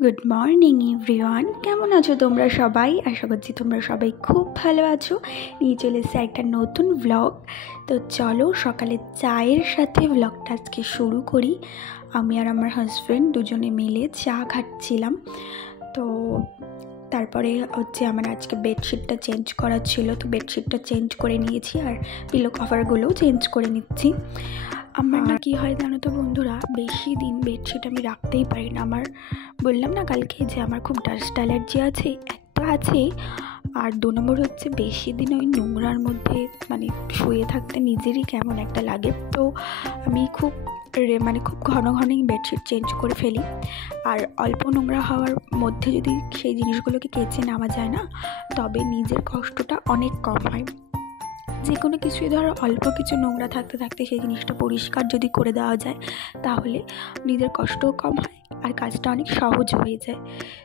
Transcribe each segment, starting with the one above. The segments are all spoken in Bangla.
গুড মর্নিং এভরিওয়ান, কেমন আছো তোমরা সবাই? আশা করছি তোমরা সবাই খুব ভালো আছো। নিয়ে চলে এসেছে একটা নতুন ব্লগ। তো চলো সকালে চায়ের সাথে ব্লগটা আজকে শুরু করি। আমি আর আমার হাজব্যান্ড দুজনে মিলে চা খাচ্ছিলাম। তো তারপরে হচ্ছে আমার আজকে বেডশিটটা চেঞ্জ করার ছিল, তো বেডশিটটা চেঞ্জ করে নিয়েছি আর পিলো কভারগুলোও চেঞ্জ করে নিচ্ছি। আমার না কী হয় জানো তো বন্ধুরা, বেশি দিন বেডশিট আমি রাখতেই পারি না। আমার বললাম না কালকে যে আমার খুব ডাস্ট অ্যালার্জি আছে, একটা আছে, আর 2 নম্বর হচ্ছে বেশি দিন ওই নোংরার মধ্যে শুয়ে থাকতে নিজেরই কেমন একটা লাগে। তো আমি খুব খুব ঘন ঘনই বেডশিট চেঞ্জ করে ফেলি। আর অল্প নোংরা হওয়ার মধ্যে যদি সেই জিনিসগুলোকে কেচে নেওয়া যায় না, তবে নিজের কষ্টটা অনেক কম হয়। যে কোনো কিছুই ধরো অল্প কিছু নোংরা থাকতে থাকতে সেই জিনিসটা পরিষ্কার যদি করে দেওয়া যায়, তাহলে নিজের কষ্টও কম হয় আর কাজটা অনেক সহজ হয়ে যায়।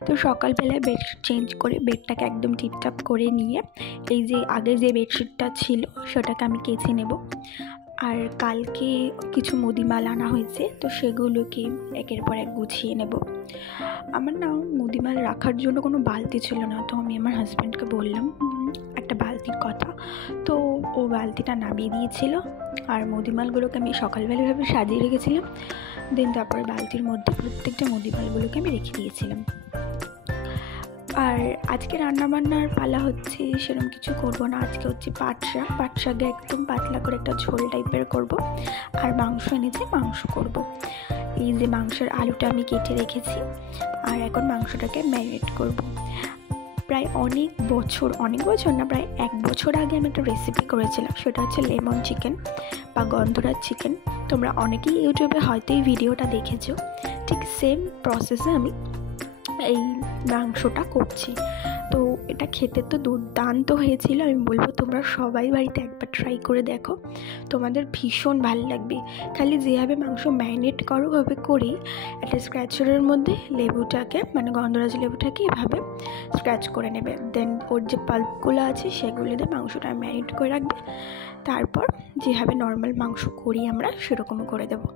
তো সকালবেলায় বেডশিট চেঞ্জ করে বেডটাকে একদম টিপটাপ করে নিয়ে এই যে আগের যে বেডশিটটা ছিল সেটাকে আমি কেচে নেব। আর কালকে কিছু মুদিমাল আনা হয়েছে, তো সেগুলোকে একের পর এক গুছিয়ে নেব। আমার না মুদিমাল রাখার জন্য কোনো বালতি ছিল না, তো আমি আমার হাজব্যান্ডকে বললাম একটা বালতির কথা। তো ও বালতিটা নামিয়ে দিয়েছিল আর মুদিমালগুলোকে আমি সকালবেলাভাবে সাজিয়ে রেখেছিলাম। দেন তারপরে বালতির মধ্যে প্রত্যেকটা মুদিমালগুলোকে আমি রেখে দিয়েছিলাম। আর আজকে রান্নাবান্নার পালা হচ্ছে সেরকম কিছু করবো না। আজকে হচ্ছে পাট শাকে একদম পাতলা করে একটা ঝোল টাইপের করব। আর মাংস এনেছে, মাংস করব। এই যে মাংসের আলুটা আমি কেটে রেখেছি, আর এখন মাংসটাকে ম্যারিনেট করব। প্রায় অনেক বছর না, প্রায় 1 বছর আগে আমি একটা রেসিপি করেছিলাম, সেটা হচ্ছে লেমন চিকেন বা গন্ধরাজ চিকেন। তোমরা অনেকেই ইউটিউবে হয়তো এই ভিডিওটা দেখেছো। ঠিক সেম প্রসেসে আমি এই মাংসটা করছি। তো এটা খেতে তো দুর্দান্ত হয়েছিল। আমি বলবো তোমরা সবাই বাড়িতে একবার ট্রাই করে দেখো, তোমাদের ভীষণ ভালো লাগবে। খালি যেভাবে মাংস ম্যারিনেট করো ওভাবে করেই একটা স্ক্র্যাচারের মধ্যে লেবুটাকে গন্ধরাজ লেবুটাকে এভাবে স্ক্র্যাচ করে নেবে। দেন ওর যে পাল্পগুলো আছে সেগুলো দিয়ে মাংসটা ম্যারিনেট করে রাখবে। তারপর যেভাবে নর্মাল মাংস করি আমরা সেরকমও করে দেবো।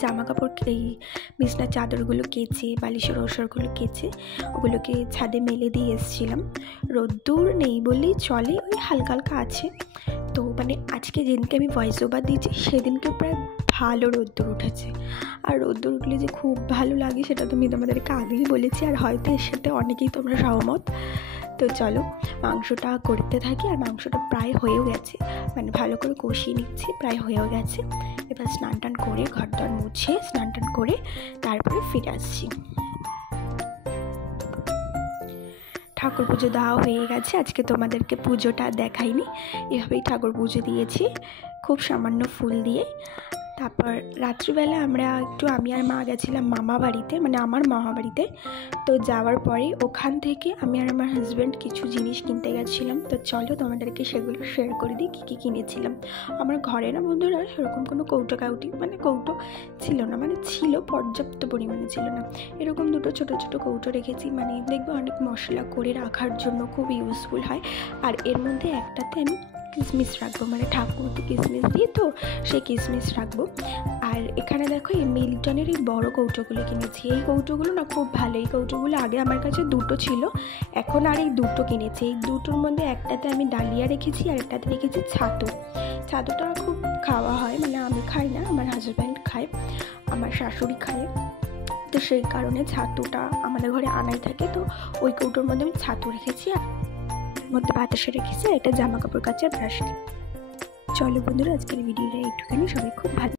জামা কাপড় এই বিছনার চাদরগুলো কেচে, বালিশের ওষরগুলো কেচে ওগুলোকে ছাদে মেলে দিয়ে এসেছিলাম। রোদ্দুর নেই বললেই চলে, ওই হালকা হালকা আছে। তো আজকে যেদিনকে আমি ভয়েস ওভার দিয়েছি সেদিনকে প্রায় ভালো রোদ্দুর উঠেছে। আর রোদ্দুর উঠলে যে খুব ভালো লাগে সেটা তো আমি তোমাদেরকে আগেই বলেছি, আর হয়তো এর সাথে অনেকেই তোমরা সহমত। তো চলো মাংসটা করতে থাকি। আর মাংসটা প্রায় হয়েও গেছে, ভালো করে কষিয়ে নিচ্ছি, প্রায় হয়েও গেছে। এবার স্নান টান করে ঘর দর মুছে স্নান টান করে তারপরে ফিরে আসছি। ঠাকুর পুজো দেওয়া হয়ে গেছে। আজকে তোমাদেরকে পুজোটা দেখাইনি, এভাবেই ঠাকুর পুজো দিয়েছি খুব সামান্য ফুল দিয়ে। তারপর রাত্রিবেলা আমি আর মা গেছিলাম মামা বাড়িতে, আমার মামা বাড়িতে। তো যাওয়ার পরে ওখান থেকে আমি আর আমার হাজব্যান্ড কিছু জিনিস কিনতে গেছিলাম। তো চলো তোমাদেরকে সেগুলো শেয়ার করে দিই কী কী কিনেছিলাম। আমার ঘরে না বন্ধুরা সেরকম কোনো কৌটো ছিল না, ছিল পর্যাপ্ত পরিমাণে ছিল না। এরকম 2টো ছোটো ছোটো কৌটো রেখেছি, দেখবে অনেক মশলা করে রাখার জন্য খুব ইউজফুল হয়। আর এর মধ্যে একটাতে আমি কিশমিশ রাখবো, ঠাকুরকে কিশমিশ দিয়ে, তো সেই কিশমিশ রাখবো। আর এখানে দেখো এই মিল্টনের এই বড় কৌটোগুলো কিনেছি। এই কৌটোগুলো না খুব ভালো। এই কৌটোগুলো আগে আমার কাছে 2টো ছিল, এখন আর এই 2টো কিনেছি। এই 2টোর মধ্যে একটাতে আমি ডালিয়া রেখেছি আর একটাতে রেখেছি ছাতুটা খুব খাওয়া হয়, আমি খাই না, আমার হাজব্যান্ড খায়, আমার শাশুড়ি খায়। তো সেই কারণে ছাতুটা আমাদের ঘরে আনাই থাকে। তো ওই কৌটোর মধ্যে আমি ছাতু রেখেছি, মধ্যে বাতাসে রেখেছি, একটা জামা কাপড় কাচার ব্রাশ। চলো বন্ধুরা আজকের ভিডিওটা একটুখানি, সবাই খুব ভালো।